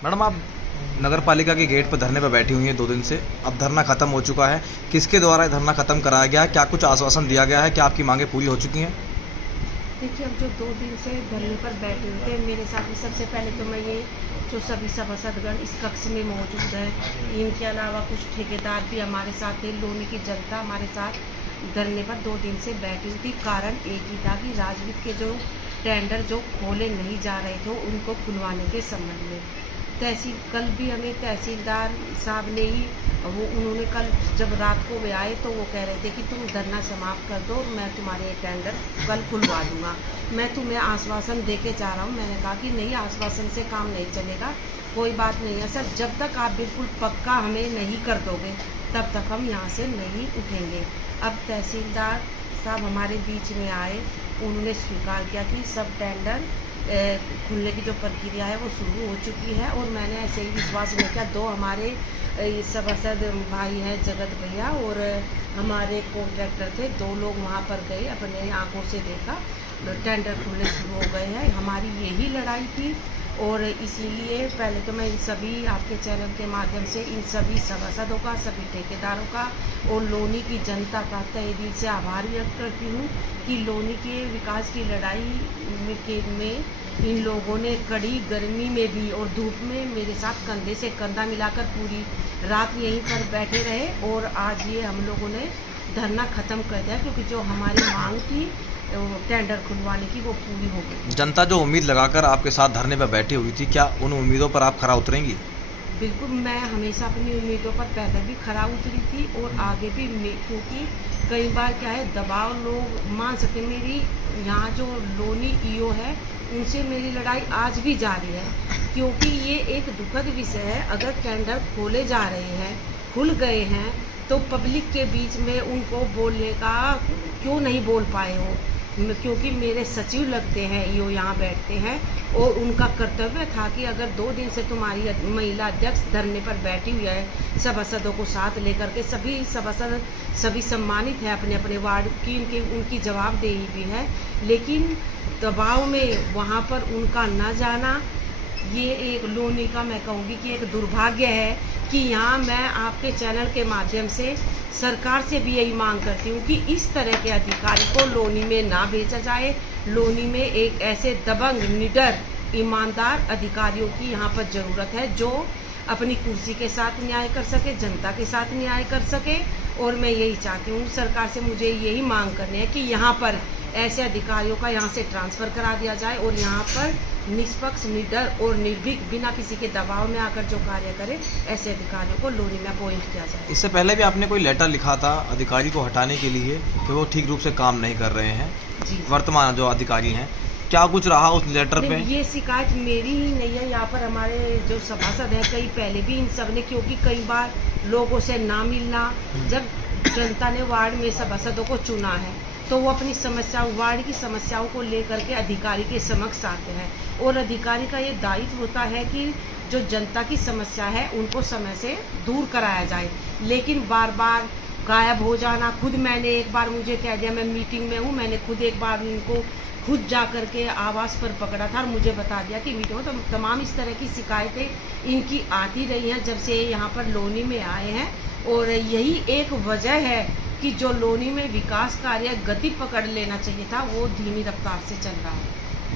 Madam, आप नगर पालिका के गेट पर धरने पर बैठी हुई हैं 2 दिन से। अब धरना खत्म हो चुका है। किसके द्वारा ये धरना खत्म कराया गया है? क्या कुछ आश्वासन दिया गया है? क्या आपकी मांगें पूरी हो चुकी हैं? देखिए, अब जो 2 दिन से धरने पर बैठे हुए थे मेरे साथ में, सबसे पहले तो मैं ये जो सभी सभासदगण इस कक्ष में मौजूद हैं, इनके अलावा कुछ ठेकेदार भी हमारे साथ थे, लोनी की जनता हमारे साथ धरने पर 2 दिन से बैठी हुई थी। कारण एक ही था कि राजवीर के जो टेंडर जो खोले नहीं जा रहे थे उनको खुलवाने के संबंध में कल भी हमें तहसीलदार साहब ने ही उन्होंने कल जब रात को वे आए तो वो कह रहे थे कि तुम धरना समाप्त कर दो, मैं तुम्हारे टेंडर कल खुलवा दूंगा। मैं तुम्हें आश्वासन दे के जा रहा हूँ। मैंने कहा कि नहीं, आश्वासन से काम नहीं चलेगा, कोई बात नहीं है सर, जब तक आप बिल्कुल पक्का हमें नहीं कर दोगे तब तक हम यहाँ से नहीं उठेंगे। अब तहसीलदार साहब हमारे बीच में आए, उन्होंने स्वीकार किया कि सब टेंडर खुलने की जो प्रक्रिया है वो शुरू हो चुकी है। और मैंने ऐसे ही विश्वास नहीं किया। 2 हमारे सभासद भाई हैं, जगत भैया और हमारे कॉन्ट्रैक्टर थे, 2 लोग वहाँ पर गए, अपने आंखों से देखा, टेंडर खुलने शुरू हो गए हैं। हमारी यही लड़ाई थी और इसीलिए पहले तो मैं इन सभी आपके चैनल के माध्यम से इन सभी सभासदों का, सभी ठेकेदारों का और लोनी की जनता का तहे दिल से आभार व्यक्त करती हूँ कि लोनी के विकास की लड़ाई में इन लोगों ने कड़ी गर्मी में भी और धूप में मेरे साथ कंधे से कंधा मिलाकर पूरी रात यहीं पर बैठे रहे और आज ये हम लोगों ने धरना ख़त्म कर दिया, क्योंकि जो हमारी मांग थी टेंडर खुलवाने की वो पूरी हो गई। जनता जो उम्मीद लगाकर आपके साथ धरने पर बैठी हुई थी, क्या उन उम्मीदों पर आप खरा उतरेंगी? बिल्कुल, मैं हमेशा अपनी उम्मीदों पर पहले भी खरा उतरी थी और आगे भी, क्योंकि कई बार क्या है, दबाव लोग मान सकते। मेरी यहाँ जो लोनी ईओ है उनसे मेरी लड़ाई आज भी जारी है, क्योंकि ये एक दुखद विषय है। अगर टेंडर खोले जा रहे हैं, खुल गए हैं, तो पब्लिक के बीच में उनको बोलने का क्यों नहीं बोल पाए हो? क्योंकि मेरे सचिव लगते हैं, ईओ यहाँ बैठते हैं और उनका कर्तव्य था कि अगर 2 दिन से तुम्हारी महिला अध्यक्ष धरने पर बैठी हुई है सभासदों को साथ लेकर के, सभी सभासद सभी सम्मानित हैं अपने अपने वार्ड की, उनकी जवाबदेही भी है, लेकिन दबाव में वहाँ पर उनका न जाना, ये एक लोनी का मैं कहूँगी कि एक दुर्भाग्य है। कि यहाँ मैं आपके चैनल के माध्यम से सरकार से भी यही मांग करती हूँ कि इस तरह के अधिकारी को लोनी में ना भेजा जाए। लोनी में एक ऐसे दबंग, निडर, ईमानदार अधिकारियों की यहाँ पर ज़रूरत है जो अपनी कुर्सी के साथ न्याय कर सके, जनता के साथ न्याय कर सके। और मैं यही चाहती हूँ, सरकार से मुझे यही मांग करनी है कि यहाँ पर ऐसे अधिकारियों का यहाँ से ट्रांसफ़र करा दिया जाए और यहाँ पर निष्पक्ष, निडर और निर्भीक, बिना किसी के दबाव में आकर जो कार्य करे, ऐसे अधिकारियों को लोनी में अपॉइंट किया जाए। इससे पहले भी आपने कोई लेटर लिखा था अधिकारी को हटाने के लिए कि वो ठीक रूप से काम नहीं कर रहे हैं, वर्तमान जो अधिकारी हैं, क्या कुछ रहा उस लेटर पे? ये शिकायत मेरी ही नहीं है, यहाँ पर हमारे जो सभासद हैं, कई पहले भी इन सब ने, क्योंकि कई बार लोगों से ना मिलना, जब जनता ने वार्ड में सभासदों को चुना है तो वो अपनी समस्याओं, वार्ड की समस्याओं को लेकर के अधिकारी के समक्ष आते हैं और अधिकारी का ये दायित्व होता है कि जो जनता की समस्या है उनको समय से दूर कराया जाए। लेकिन बार बार गायब हो जाना, खुद मैंने एक बार, मुझे कह दिया मैं मीटिंग में हूँ, मैंने खुद एक बार इनको खुद जा कर के आवास पर पकड़ा था और मुझे बता दिया कि मीटिंग हो। तो तमाम इस तरह की शिकायतें इनकी आती रही हैं जब से यहाँ पर लोनी में आए हैं और यही एक वजह है कि जो लोनी में विकास कार्य गति पकड़ लेना चाहिए था वो धीमी रफ्तार से चल रहा है।